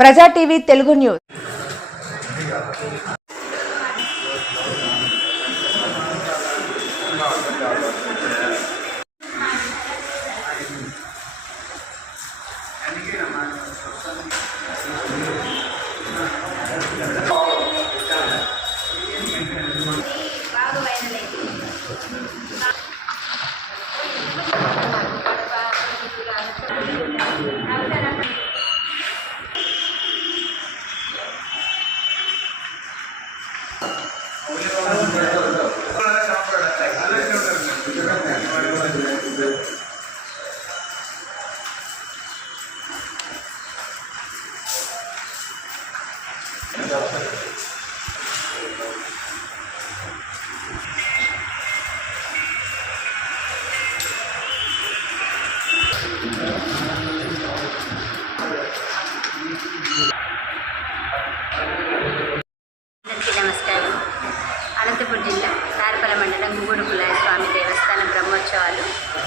ప్రజా TV Telugu news. నమస్కారం. అనంతపురం జిల్లా తారపల మండలం గుమ్మడి పుల్లయ్య స్వామి దేవస్థానం బ్రహ్మోత్సవాలు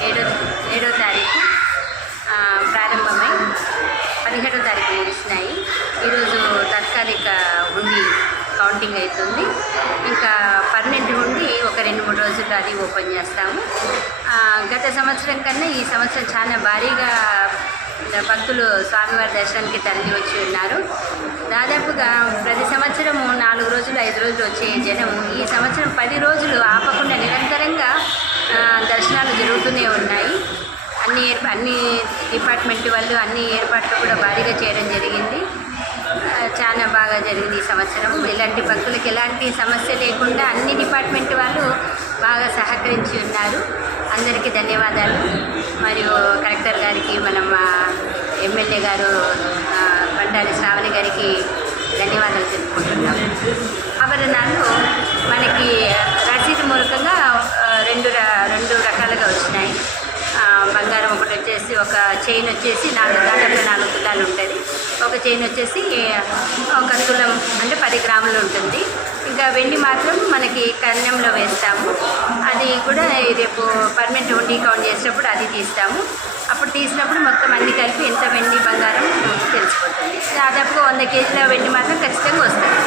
7వ తారీఖు ప్రారంభమై 17వ తారీఖు ముగిసినాయి. ఈరోజు తాత్కాలిక హుండీ కౌంటింగ్ అవుతుంది. ఇంకా పర్మనెంట్ హుండీ ఒక 2-3 రోజుల్లో అది ఓపెన్ చేస్తాము. గత సంవత్సరం కన్నా ఈ సంవత్సరం చాలా భారీగా భక్తులు స్వామివారి దర్శనానికి తరలి వచ్చి ఉన్నారు. దాదాపుగా ప్రతి సంవత్సరము 4 రోజులు 5 రోజులు వచ్చే జనము ఈ సంవత్సరం 10 రోజులు ఆపకుండా నిరంతరంగా దర్శనాలు జరుగుతూనే ఉన్నాయి. అన్ని డిపార్ట్మెంట్ వాళ్ళు అన్ని ఏర్పాట్లు కూడా భారీగా చేయడం జరిగింది. చాలా బాగా జరిగింది ఈ సంవత్సరం. ఇలాంటి భక్తులకు ఎలాంటి సమస్య లేకుండా అన్ని డిపార్ట్మెంట్ వాళ్ళు బాగా సహకరించి ఉన్నారు. అందరికీ ధన్యవాదాలు. మరియు కలెక్టర్ గారికి, మనం ఎమ్మెల్యే గారు బండారి శ్రావణి గారికి ధన్యవాదాలు తెలుపుకుంటున్నాం. ఆభరణాలు మనకి రసీదు మూలకంగా రెండు రకాలుగా వచ్చినాయి. బంగారం ఒకటి వచ్చేసి ఒక చైన్ వచ్చేసి దాదాపు 4 తులాలు ఉంటుంది. ఒక చైన్ వచ్చేసి 1 తులం అంటే 10 గ్రాములు ఉంటుంది. ఇంకా వెండి మాత్రం మనకి కన్యంలో వేస్తాము. అది కూడా రేపు పర్మనెంట్ హుండీ కౌంట్ చేసినప్పుడు అది తీస్తాము. అప్పుడు తీసినప్పుడు మొత్తం అన్ని కలిపి ఎంత వెండి బంగారం తెలిసిపోతుంది. దాదాపుగా 100 కేజీల వెండి మాత్రం ఖచ్చితంగా వస్తుంది.